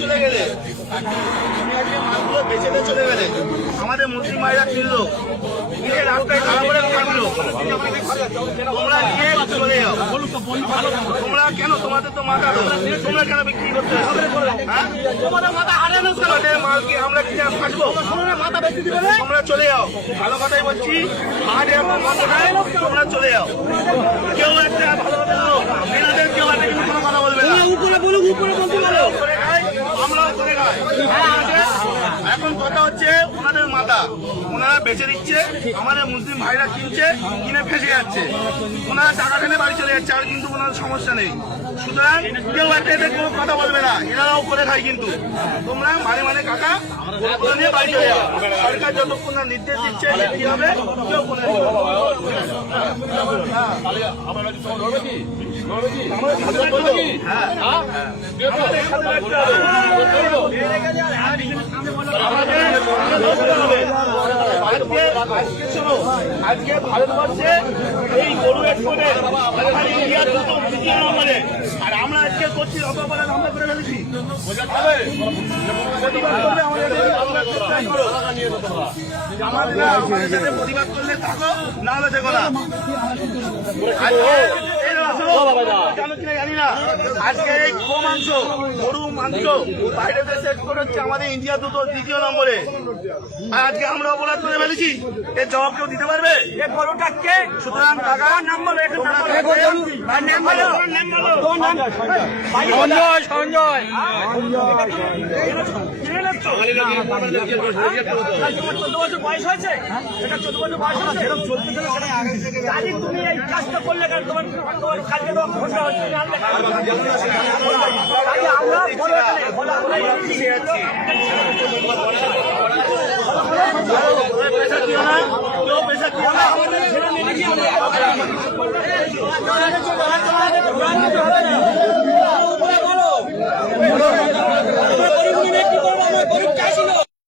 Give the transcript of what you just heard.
চলে গেলে বেঁচে চলে গেলে আমাদের মুসলিম ভাইরা কিনলো কিনে রাস্তায় খারাপ করে থাকলো, তোমরা নিয়ে চলে যাও। তোমরা কেন, তোমাদের তো মাথা, তোমরা কেন বিক্রি করতে তোমাদের মাথা হারানো, তোমাদের মালকে আমরা কিনে থাকবো, মাথা বেশি দিবে, তোমরা চলে যাও। ভালো কথাই বলছি, হাটে এমন মাথা দেয়, তোমরা চলে যাও। কেউ একটা ভালো কথা লোক এনাদের কেউ একটা কিন্তু কোনো কথা বলবে না, উপরে বলুক, উপরে বলতে পারো, উপরে খাই আমরাও করে খাই। এখন কথা হচ্ছে ওনাদের মাথা ওনারা বেচে দিচ্ছে, আমাদের মুসলিম ভাইরা কিনছে, কিনে ফেসে যাচ্ছে, ওনারা টাকা ফেলে বাড়ি চলে যাচ্ছে, আর কিন্তু ওনার সমস্যা নেই। সুতরাং কেউ একটা এদের কোনো কথা বলবে না, এনারাও করে খায়। কিন্তু তোমরা মানে কাকা নিয়ে বাড়ি চলে যাও। সরকার যতক্ষণ না নির্দেশ দিচ্ছে কি হবে কেউ করে আজকে ভারতবর্ষে এই গরু এক্সপোর্টের ইন্ডিয়ার দ্বিতীয় নম্বরে, আর আমরা আজকে করছি অপরাধ আমরা করে ফেলেছি। আমাদের সাথে প্রতিবাদ করলে থাকো, না হলে দেখো না। জানি না আজকে এই মাংস, গরু মাংস বাইরে দেশে এক্সপোর্ট হচ্ছে, আমাদের ইন্ডিয়া দ্বিতীয় নম্বরে। আর আজকে আমরা অপরাধ করে ফেলেছি, এর জবাব কেউ দিতে পারবে? গরুটাকে সুতরাং টাকা নাম বলো, সঞ্জয় 14 বছর বয়স হয়েছে, এটা 14 বছর বয়স হয়েছে, তুমি এই কাজটা করলে কেন? তোমার কালকে তো ঘোষণা হচ্ছে আমরা